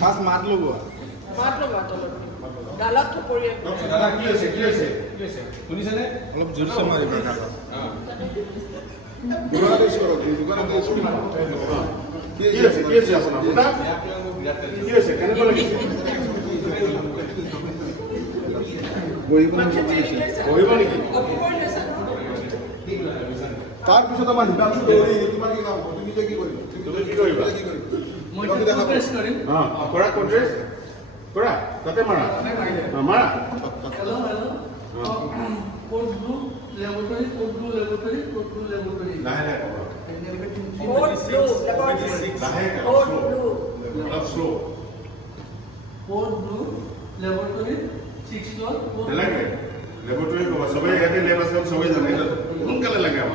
first মাত ল'ব গালত থপৰি দাদা কি হৈছে শুনিছেনে অলপ জোৰছে মাৰিবা গালত দোকানতে কৰক দোকানতে কি হৈছে আপোনাৰ কি হৈছে কেনেকৈ লাগিছে বহিব নেকি তাৰপিছত আমাৰ হিতাংশু দৌৰি তোমাৰ কি কাম তুমি যে কি কৰিবা তুমি কি কৰিবা মই কন্টেষ্ট কৰিম কৰা কণ্ট্ৰেছ কৰা তাতে মাৰা মাৰা হেল্ল' কোড ব্লু লেবৰেটৰী লাহে লাহে কোড ব্লু লেবৰেটৰী লাহে কোড ব্লু অলপ slow' code blue laboratory 6 floor নালাগে লেবৰেটৰী ক'ব চবেই